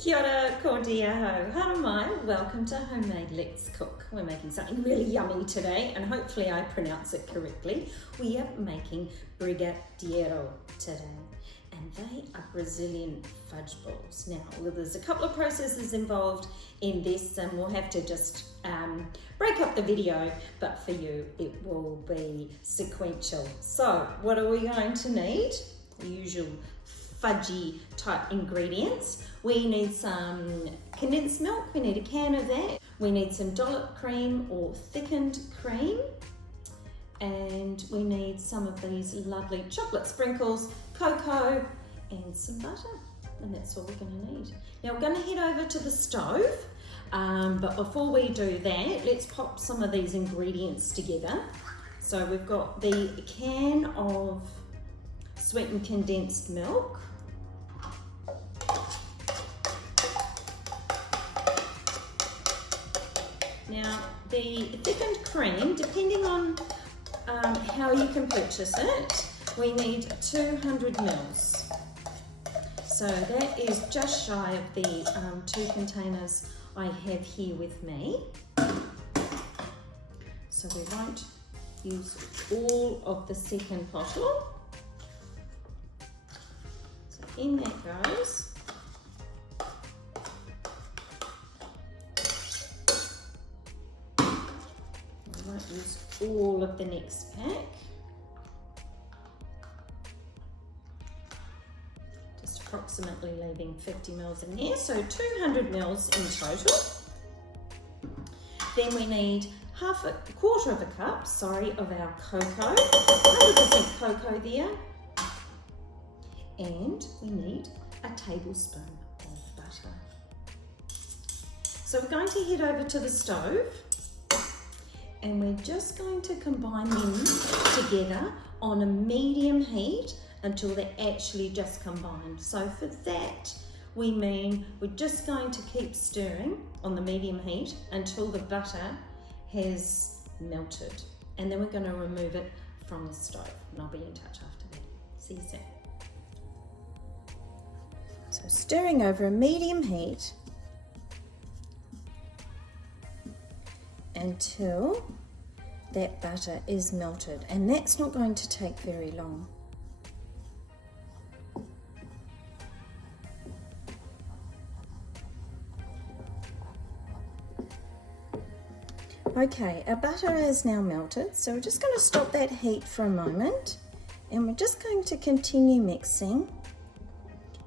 Kia ora, ko dia ho, hara mai, welcome to Homemade Let's Cook. We're making something really yummy today, and hopefully I pronounce it correctly. We are making Brigadeiro today, and they are Brazilian fudge balls. Now, there's a couple of processes involved in this, and we'll have to just break up the video, but for you it will be sequential. So, what are we going to need? The usual fudgy type ingredients. We need some condensed milk, we need a can of that. We need some dollop cream or thickened cream. And we need some of these lovely chocolate sprinkles, cocoa, and some butter. And that's all we're gonna need. Now we're gonna head over to the stove, but before we do that, let's pop some of these ingredients together. So we've got the can of sweetened condensed milk. Now, the thickened cream, depending on how you can purchase it, we need 200 mils. So that is just shy of the 2 containers I have here with me. So we won't use all of the second bottle. So in that goes. Use all of the next pack. Just approximately leaving 50 mils in there, so 200 mils in total. Then we need a quarter of a cup, of our cocoa, 100% cocoa there. And we need a tablespoon of butter. So we're going to head over to the stove, and we're just going to combine them together on a medium heat until they're actually just combined. So for that, we're just going to keep stirring on the medium heat until the butter has melted. And then we're going to remove it from the stove, and I'll be in touch after that. See you soon. So stirring over a medium heat until that butter is melted, and that's not going to take very long. Okay, our butter is now melted, so we're just going to stop that heat for a moment, and we're just going to continue mixing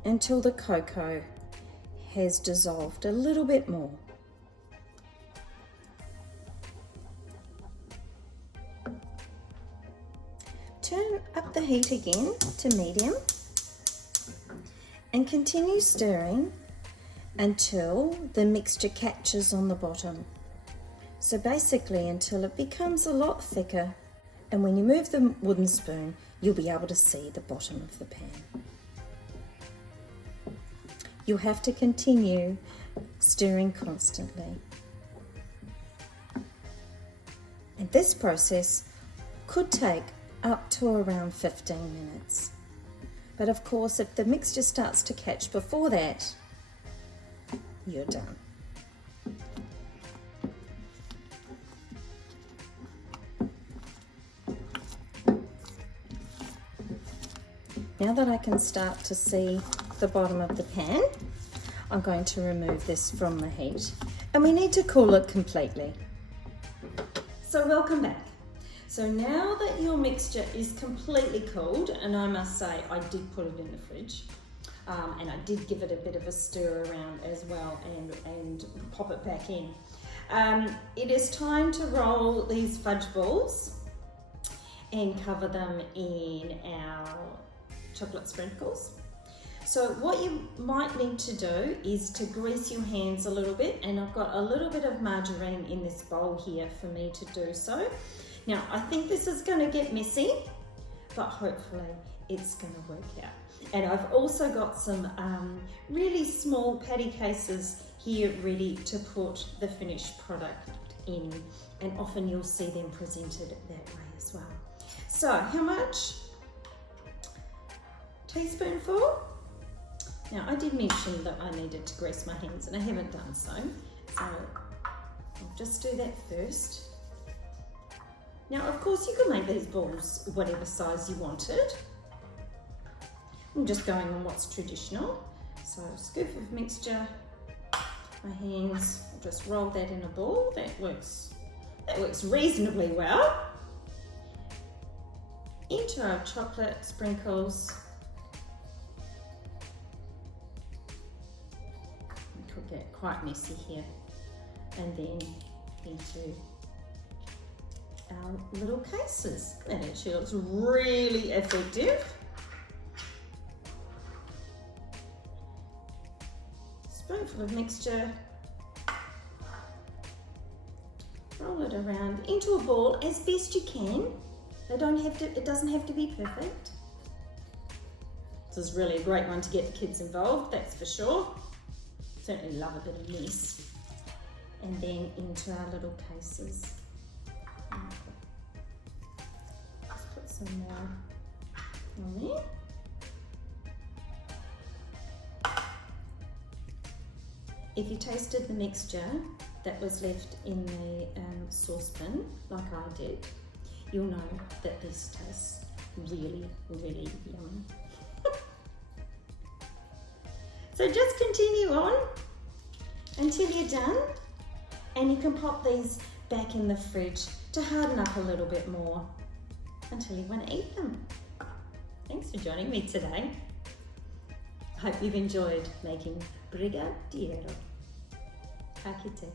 until the cocoa has dissolved a little bit more. Turn up the heat again to medium and continue stirring until the mixture catches on the bottom. So basically until it becomes a lot thicker, and when you move the wooden spoon, you'll be able to see the bottom of the pan. You'll have to continue stirring constantly. And this process could take up to around 15 minutes. But of course, if the mixture starts to catch before that, you're done. Now that I can start to see the bottom of the pan, I'm going to remove this from the heat, and we need to cool it completely. So welcome back. So now that your mixture is completely cooled, and I must say I did put it in the fridge, and I did give it a bit of a stir around as well and pop it back in. It is time to roll these fudge balls and cover them in our chocolate sprinkles. So what you might need to do is to grease your hands a little bit, and I've got a little bit of margarine in this bowl here for me to do so. Now, I think this is going to get messy, but hopefully it's going to work out. And I've also got some really small patty cases here ready to put the finished product in, and often you'll see them presented that way as well. So, how much? Teaspoonful? Now I did mention that I needed to grease my hands and I haven't done so. So I'll just do that first. Now of course you can make these balls whatever size you wanted. I'm just going on what's traditional. So scoop of mixture, my hands, I'll just roll that in a ball. That works reasonably well. Into our chocolate sprinkles. It could get quite messy here. And then into our little cases. That actually looks really effective. Spoonful of mixture. Roll it around into a ball as best you can. It doesn't have to be perfect. This is really a great one to get the kids involved, that's for sure. Certainly love a bit of mess. And then into our little cases. Let's put some more on there. If you tasted the mixture that was left in the saucepan, like I did, you'll know that this tastes really, really yummy. So just continue on until you're done, and you can pop these back in the fridge to harden up a little bit more until you want to eat them. Thanks for joining me today. I hope you've enjoyed making Brigadeiro. Aqui tem.